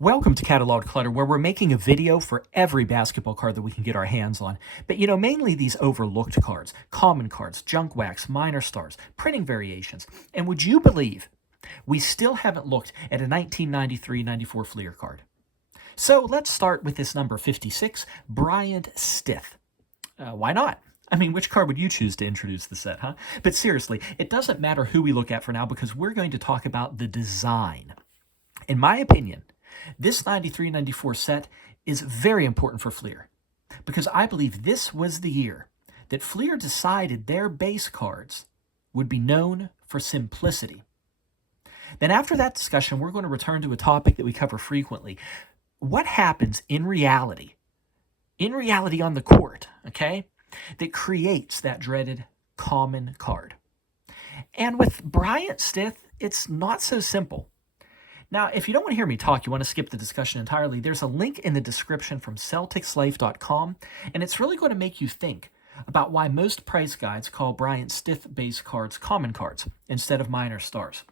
Welcome to Catalog Clutter, where we're making a video for every basketball card that we can get our hands on. But mainly these overlooked cards, common cards, junk wax, minor stars, printing variations. And would you believe we still haven't looked at a 1993-94 Fleer card? So let's start with this number 56, Bryant Stith. Why not? I mean, which card would you choose to introduce the set, huh? But seriously, it doesn't matter who we look at for now because we're going to talk about the design. In my opinion, this 93-94 set is very important for Fleer because I believe this was the year that Fleer decided their base cards would be known for simplicity. Then after that discussion, we're going to return to a topic that we cover frequently. What happens in reality on the court, okay, that creates that dreaded common card? And with Bryant Stith, it's not so simple. Now, if you don't want to hear me talk, you want to skip the discussion entirely, there's a link in the description from CelticsLife.com, and it's really going to make you think about why most price guides call Bryant Stith base cards common cards instead of minor stars.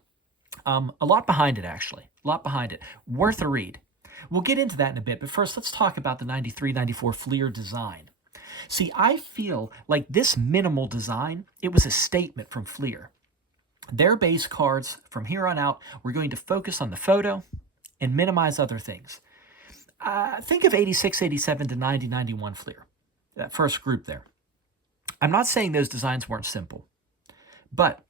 A lot behind it, actually. A lot behind it. Worth a read. We'll get into that in a bit, but first let's talk about the 93-94 Fleer design. See, I feel like this minimal design, it was a statement from Fleer. Their base cards, from here on out, we're going to focus on the photo and minimize other things. Think of 86, 87 to 90, 91 Fleer, that first group there. I'm not saying those designs weren't simple, but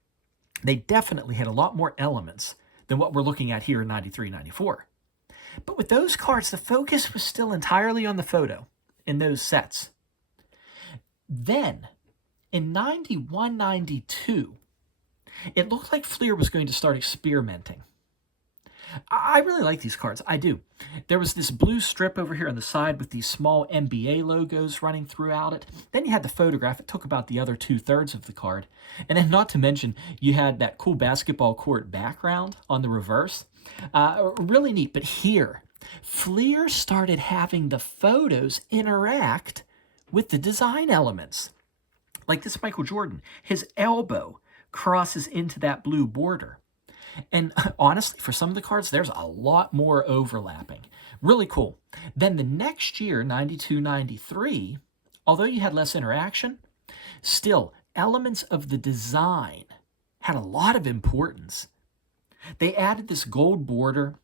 they definitely had a lot more elements than what we're looking at here in 93, 94. But with those cards, the focus was still entirely on the photo in those sets. Then, in 91, 92, it looked like Fleer was going to start experimenting. I really like these cards. I do. There was this blue strip over here on the side with these small NBA logos running throughout it. Then you had the photograph. It took about the other 2/3 of the card. And then not to mention, you had that cool basketball court background on the reverse. Really neat. But here, Fleer started having the photos interact with the design elements. Like this Michael Jordan, his elbow crosses into that blue border. And honestly, for some of the cards, there's a lot more overlapping. Really cool. Then the next year, 92, 93, although you had less interaction, still, elements of the design had a lot of importance. They added this gold border,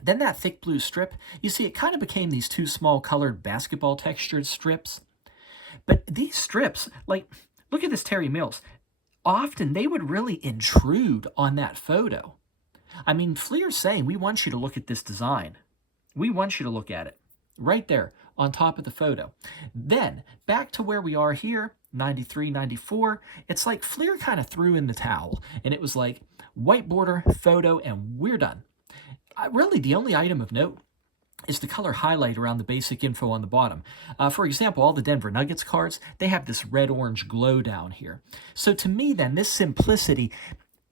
then that thick blue strip. You see, it kind of became these two small colored basketball textured strips. But these strips, like, look at this Terry Mills. Often they would really intrude on that photo. I mean, Fleer's saying, we want you to look at this design. We want you to look at it right there on top of the photo. Then, back to where we are here, 93, 94, it's like Fleer kind of threw in the towel, and it was like white border, photo, and we're done. Really, the only item of note is the color highlight around the basic info on the bottom. For example, all the Denver Nuggets cards, they have this red-orange glow down here. So to me then, this simplicity,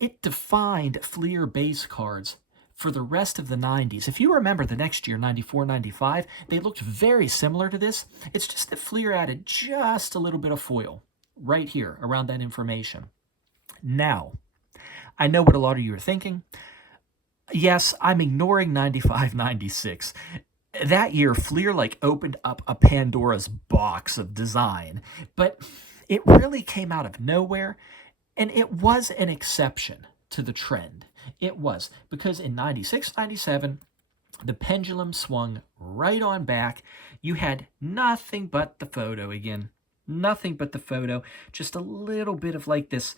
it defined Fleer base cards for the rest of the 90s. If you remember the next year, 94, 95, they looked very similar to this. It's just that Fleer added just a little bit of foil right here around that information. Now, I know what a lot of you are thinking. Yes, I'm ignoring 95, 96. That year, Fleer opened up a Pandora's box of design, but it really came out of nowhere, and it was an exception to the trend. It was, because in 96, 97, the pendulum swung right on back. You had nothing but the photo again. Nothing but the photo. Just a little bit of this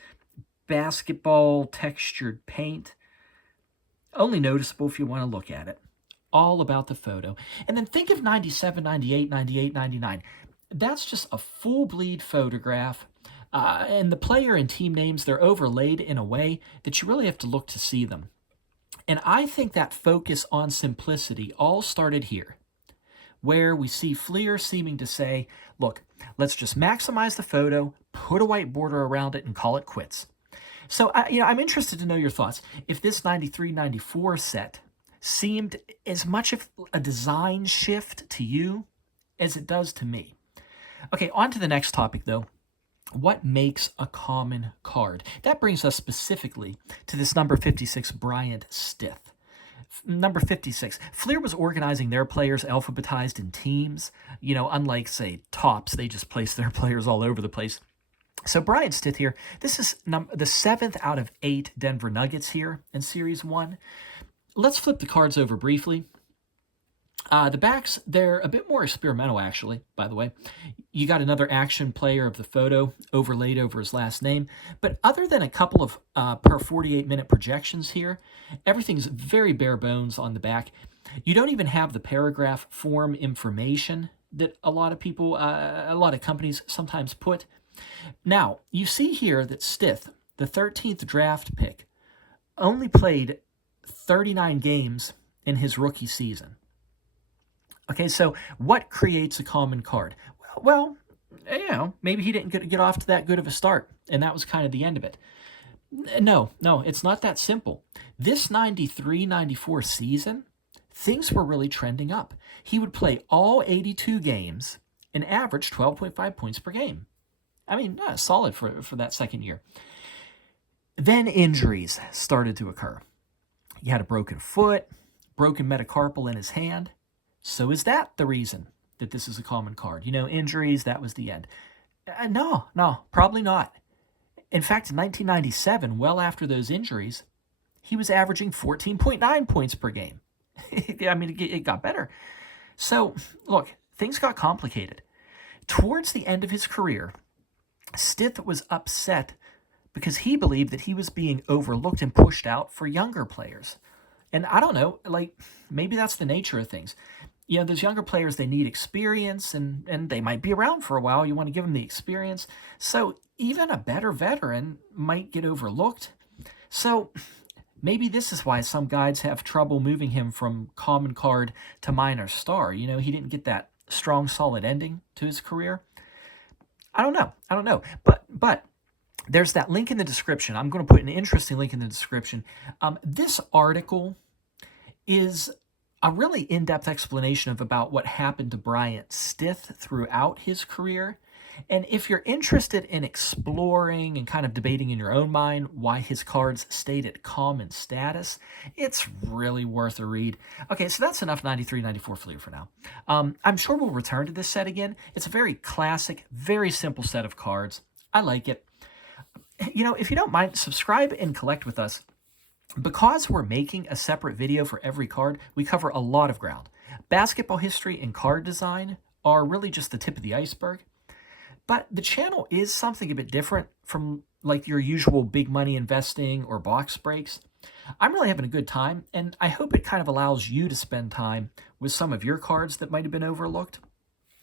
basketball textured paint. Only noticeable if you want to look at it. All about the photo. And then think of 97, 98, 98, 99. That's just a full bleed photograph. And the player and team names, they're overlaid in a way that you really have to look to see them. And I think that focus on simplicity all started here, where we see Fleer seeming to say, look, let's just maximize the photo, put a white border around it, and call it quits. So, I'm interested to know your thoughts. If this 93-94 set seemed as much of a design shift to you as it does to me. Okay, on to the next topic, though. What makes a common card? That brings us specifically to this number 56 Bryant Stith. Number 56. Fleer was organizing their players alphabetized in teams. You know, unlike, say, Topps, they just place their players all over the place. So Bryant Stith here, this is the 7th out of 8 Denver Nuggets here in Series 1. Let's flip the cards over briefly. The backs, they're a bit more experimental, actually, by the way. You got another action player of the photo overlaid over his last name. But other than a couple of per 48-minute projections here, everything's very bare bones on the back. You don't even have the paragraph form information that a lot of people, a lot of companies sometimes put. Now, you see here that Stith, the 13th draft pick, only played 39 games in his rookie season. Okay, so what creates a common card? Well, you know, maybe he didn't get off to that good of a start, and that was kind of the end of it. No, it's not that simple. This 93-94 season, things were really trending up. He would play all 82 games and average 12.5 points per game. I mean, solid for that second year. Then injuries started to occur. He had a broken foot, broken metacarpal in his hand. So is that the reason that this is a common card? You know, injuries, that was the end. No, probably not. In fact, in 1997, well after those injuries, he was averaging 14.9 points per game. I mean, it got better. So, look, things got complicated. Towards the end of his career, Stith was upset because he believed that he was being overlooked and pushed out for younger players. And I don't know, like, maybe that's the nature of things. You know, those younger players, they need experience, and they might be around for a while. You want to give them the experience. So even a better veteran might get overlooked. So maybe this is why some guides have trouble moving him from common card to minor star. You know, he didn't get that strong, solid ending to his career. I don't know. But there's that link in the description. I'm going to put an interesting link in the description. This article is a really in-depth explanation about what happened to Bryant Stith throughout his career. And if you're interested in exploring and kind of debating in your own mind why his cards stayed at common status, it's really worth a read. Okay, so that's enough 93-94 Fleer for now. I'm sure we'll return to this set again. It's a very classic, very simple set of cards. I like it. You know, if you don't mind, subscribe and collect with us. Because we're making a separate video for every card, we cover a lot of ground. Basketball history and card design are really just the tip of the iceberg. But the channel is something a bit different from like your usual big money investing or box breaks. I'm really having a good time, and I hope it kind of allows you to spend time with some of your cards that might have been overlooked.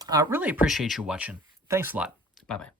I really appreciate you watching. Thanks a lot. Bye-bye.